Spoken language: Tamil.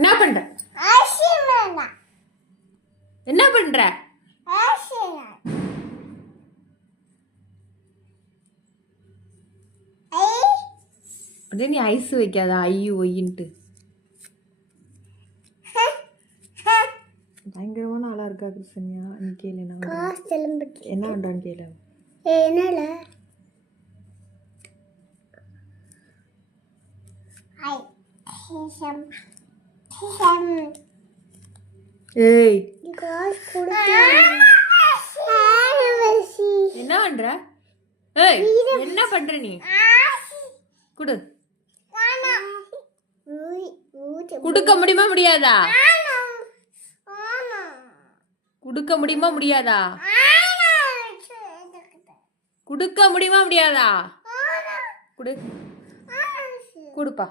என்ன பண்ற? என்ன பண்ற? அப்படியே நீ ஐஸ் வைக்காத ஐயோ ஒய்யின்ட்டு. பயங்கரமான ஆளா இருக்கா கிருஷ்ணன்யா. நீ கேளு என்ன பண்றான்னு கேளு. என்னல ஏய் என்ன பண்ற? ஏய் என்ன பண்ற நீ? குடு. குடுக்க முடியுமா முடியாதா? குடுக்க முடியுமா முடியாதா? குடுக்க முடியுமா முடியாதா? குடு. குடுப்பா.